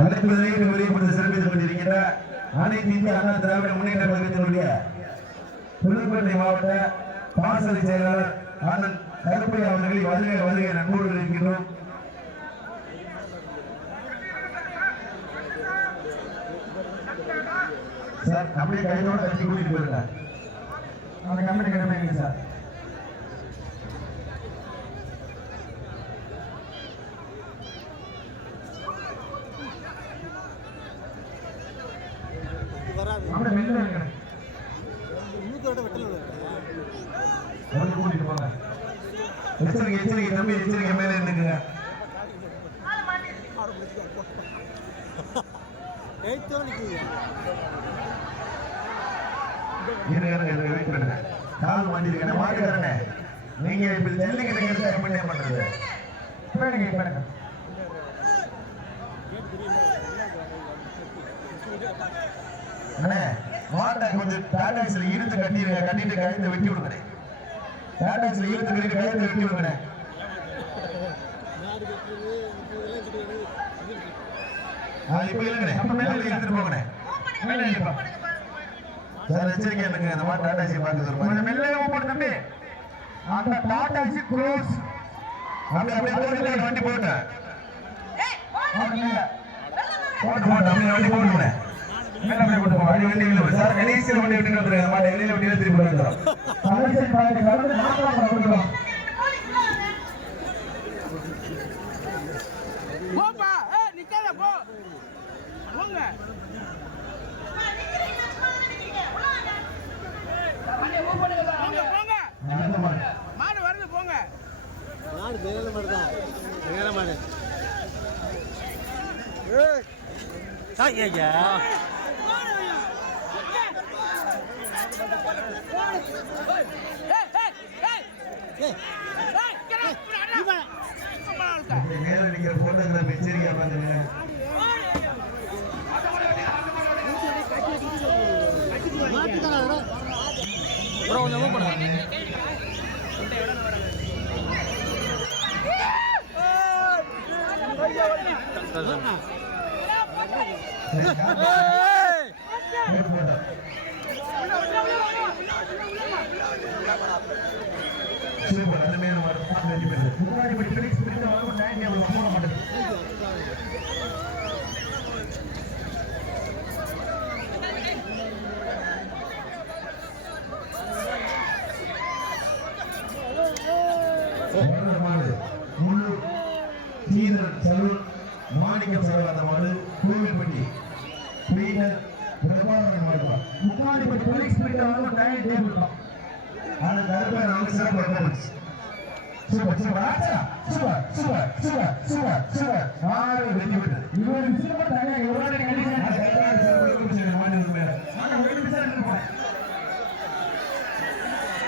அழைப்பதற்கு வெளிப்படுத்த சிறப்பித்துக் கொண்டிருக்கின்ற அனைத்து இந்திய அண்ணா திராவிட முன்னேற்ற கழகத்தினுடைய புதுக்கோட்டை மாவட்ட பாசறை செயலாளர் அண்ணன் கருப்பையா அவர்களை வருகை வருகை நண்பர்கள் இருக்கின்றோம். சார் அப்படியே கையோட கட்டி கூட்டிட்டு போயிருங்க. அந்த கம்பெனி கிடமைங்க சார். அப்படியே மெல்ல இருக்கணும். கூட்டிட்டு போங்க. எச்சரிக்கை எச்சரிக்கை தம்பி எச்சரிக்கை மேலே இருந்துக்குங்க. கால் மாட்டிருக்கேன் மாட்டுக்காரங்க. நீங்க இப்ப ஜல்லிக்கட்டு என்ன பண்றது? மாட்டை கொஞ்சம் டாடாக்ஸ்ல இழுத்து கட்டிடுங்க. கட்டிட்டு கழுத்தை வெட்டி விடுங்க. டாடாக்ஸ்ல இழுத்து கட்டிட்டு கழுத்தை வெட்டி விடுங்க. இப்ப இல்லைங்க அப்ப மேல எடுத்துட்டு போங்க. சார் எச்சரிக்கை இருங்க. அந்த மாதிரி டாடாக்ஸி பார்க்க சொல்லுங்க. மெல்ல போடு தம்பி. அந்த டாடாக்ஸி க்ளோஸ். அப்படியே போடுங்க. வண்டி போடுங்க. போடு அப்படியே வண்டி போடுங்க. மேல அப்படியே போட்டு போங்க. வண்டி வெளியில சார் கணேசன் வண்டி விட்டு வந்துருங்க. மாட்டை வெளியில வண்டியில திருப்பி வந்துரும். கணேசன் பாருங்க வந்து மாட்டை போடுறோம். போப்பா நிக்காத போ போங்க. மாடு வருது போங்க. மாடு மேல மாடுதான். மேல மாடு. ஏய் சாய்யா. மேல நிக்கிற போட்டோகிராஃப் எச்சரிக்கையா பாத்துங்க. சூப்பர் அருமையான முன்னாடி படி பிடிச்சு பிடிச்சு வரும் டைம் எவ்வளவு போட மாட்டேங்குது. முழு சீதர் செல்வன் மாணிக்கம் செல்வாத மாடு கோவில்பட்டி பீனர் பிரபாகரன் மாடுவா முன்னாடி படி போலீஸ் பிடிச்ச வரும் டைம் டேபிள் தான். ஆனா கருப்பை நமக்கு சிறப்பு பர்ஃபார்மன்ஸ். சூப்பர் சூப்பர் ஆச்சா super super super super super ஆறு வெற்றி பெற்றது. இவர் சிறப்பு